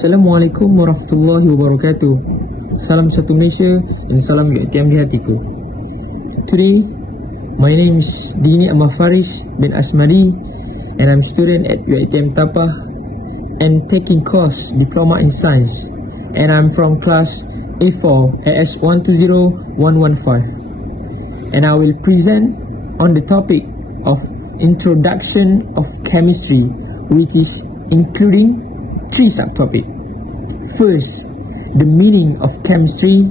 Assalamualaikum warahmatullahi wabarakatuh. Salam satu Malaysia dan salam UiTM di hatiku. Today, my name is Dini Ahmad Faris bin Asmadi and I'm student at UiTM Tapah and taking course Diploma in Science, and I'm from class A4 AS 120115, and I will present on the topic of Introduction of Chemistry, which is including three subtopics. First, the meaning of chemistry.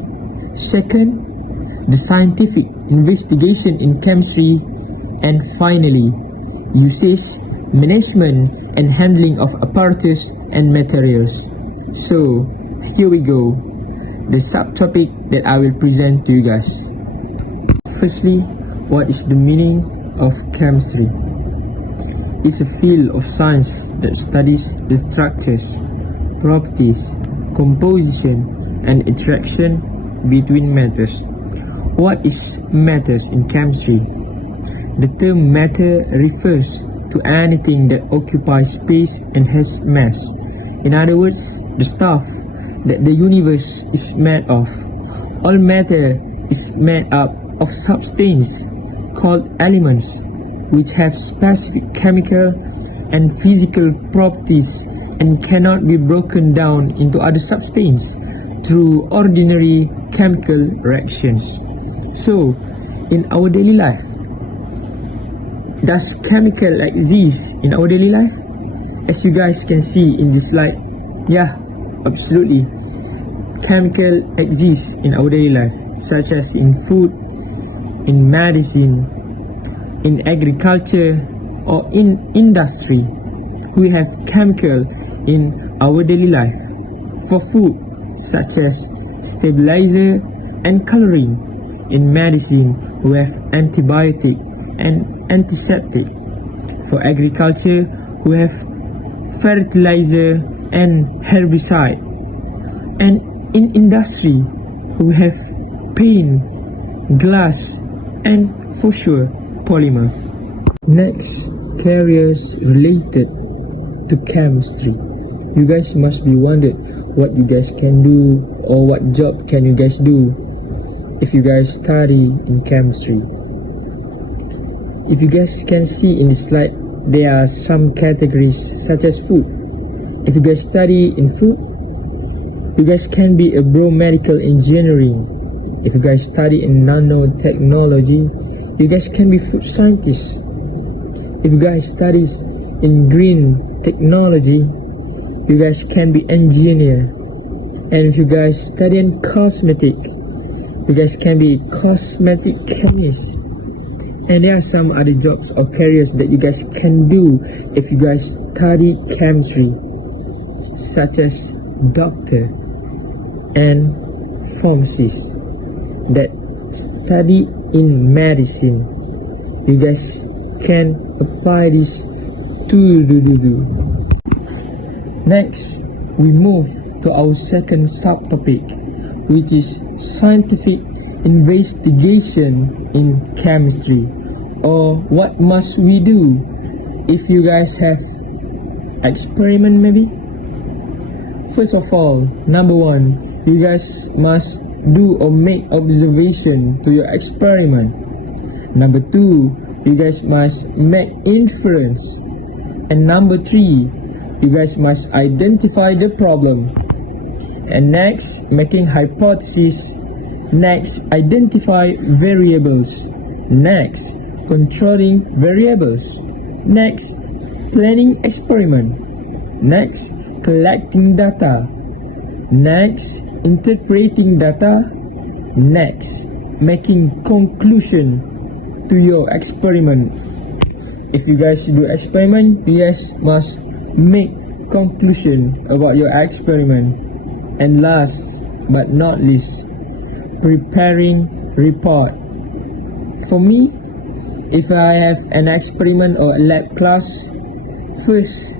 Second, the scientific investigation in chemistry. And finally, usage, management and handling of apparatus and materials. So, here we go. The subtopic that I will present to you guys. Firstly, what is the meaning of chemistry? It's a field of science that studies the structures, properties, composition, and interaction between matters. What is matters in chemistry? The term matter refers to anything that occupies space and has mass. In other words, the stuff that the universe is made of. All matter is made up of substances called elements, which have specific chemical and physical properties and cannot be broken down into other substances through ordinary chemical reactions. So, in our daily life, does chemical exist in our daily life? As you guys can see in this slide, yeah, absolutely. Chemical exists in our daily life, such as in food, in medicine, in agriculture, or in industry. We have chemical in our daily life. For food, such as stabilizer and coloring. In medicine, we have antibiotic and antiseptic. For agriculture, we have fertilizer and herbicide. And in industry, we have paint, glass, and for sure, polymer. Next, careers related to chemistry. You guys must be wondered what you guys can do or what job can you guys do if you guys study in chemistry. If you guys can see in the slide, there are some categories such as food. If you guys study in food, you guys can be a biomedical engineering. If you guys study in nanotechnology, you guys can be food scientists. If you guys study in green technology, you guys can be engineer. And if you guys study in cosmetic, you guys can be cosmetic chemist. And there are some other jobs or careers that you guys can do if you guys study chemistry, such as doctor and pharmacist that study in medicine. You guys can apply this to do. Next, we move to our second subtopic, which is scientific investigation in chemistry, or what must we do if you guys have experiment maybe. First of all, number one, you guys must do or make observation to your experiment. Number two, you guys must make inference. And number three, you guys must identify the problem. And next, making hypothesis. Next, identify variables. Next, controlling variables. Next, planning experiment. Next, collecting data. Next, interpreting data. Next, making conclusion to your experiment. If you guys do experiment, you guys must make conclusion about your experiment. And last but not least, preparing report. For me, if I have an experiment or a lab class, first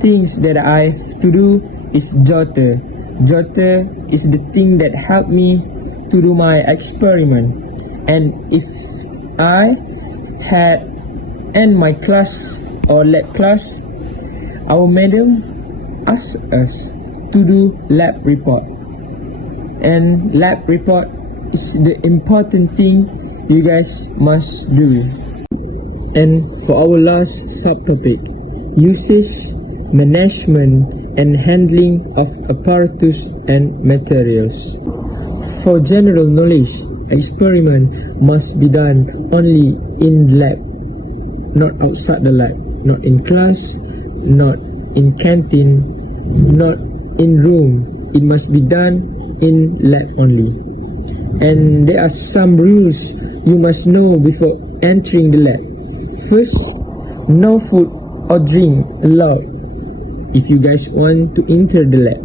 things that I have to do is jotter. Jotter is the thing that helped me to do my experiment. And if I had end my class or lab class, our madam asked us to do lab report. And lab report is the important thing you guys must do. And for our last subtopic, usage, management, and handling of apparatus and materials. For general knowledge, experiment must be done only in lab, not outside the lab, not in class, not in canteen, not in room. It must be done in lab only. And there are some rules you must know before entering the lab. First, no food or drink allowed if you guys want to enter the lab.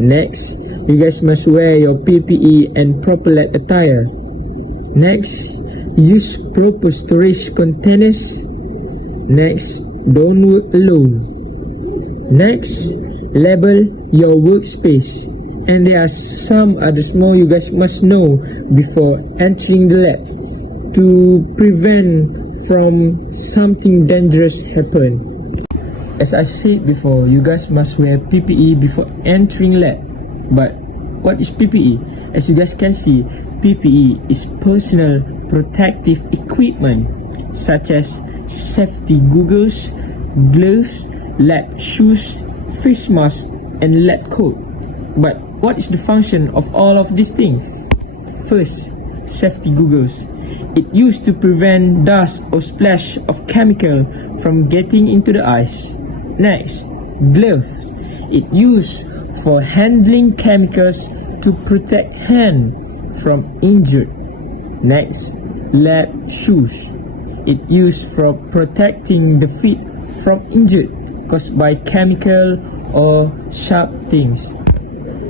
Next, you guys must wear your PPE and proper lab attire. Next, use proper storage containers. Next, don't work alone. Next, label your workspace. And there are some others more you guys must know before entering the lab to prevent from something dangerous happen. As I said before, you guys must wear PPE before entering lab. But what is PPE? As you guys can see, PPE is personal protective equipment such as safety goggles, gloves, lab shoes, face mask, and lab coat. But what is the function of all of these things? First, safety goggles. It used to prevent dust or splash of chemical from getting into the eyes. Next, gloves. It used for handling chemicals to protect hand from injury. Next, lab shoes. It used for protecting the feet from injury caused by chemical or sharp things.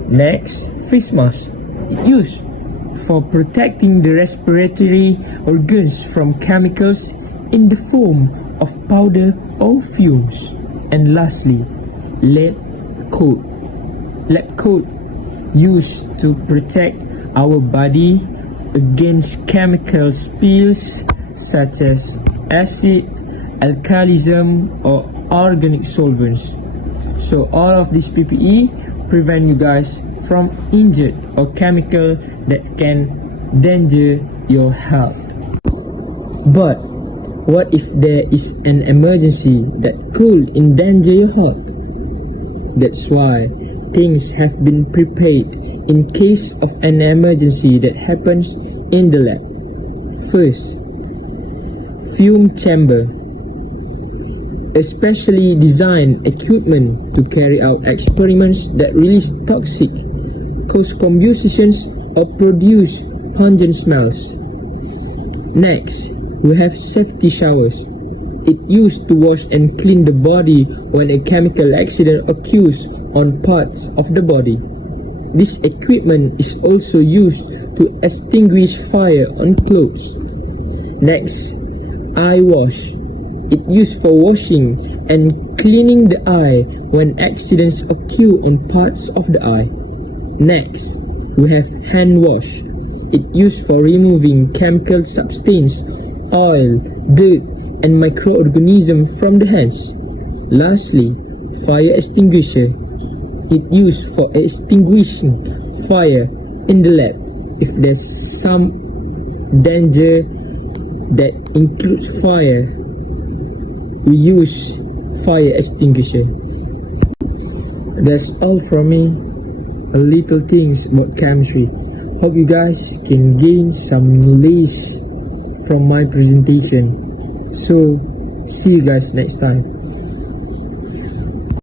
Next, face mask. It used for protecting the respiratory organs from chemicals in the form of powder or fumes. And lastly, lab coat. Lab coat used to protect our body against chemical spills such as acid, alkalism, or organic solvents. So all of these PPE prevent you guys from injured or chemical that can danger your health. But what if there is an emergency that could endanger your health? That's why things have been prepared in case of an emergency that happens in the lab. First, fume chamber. A specially designed equipment to carry out experiments that release toxic, cause combustions, or produce pungent smells. Next, we have safety showers. It used to wash and clean the body when a chemical accident occurs on parts of the body. This equipment is also used to extinguish fire on clothes. Next, eye wash. It used for washing and cleaning the eye when accidents occur on parts of the eye. Next, we have hand wash. It used for removing chemical substance, oil, dirt, and microorganisms from the hands. Lastly, fire extinguisher. It used for extinguishing fire in the lab if there's some danger that includes fire. We use fire extinguisher. That's all from me. A little things about chemistry. Hope you guys can gain some knowledge from my presentation. So, see you guys next time.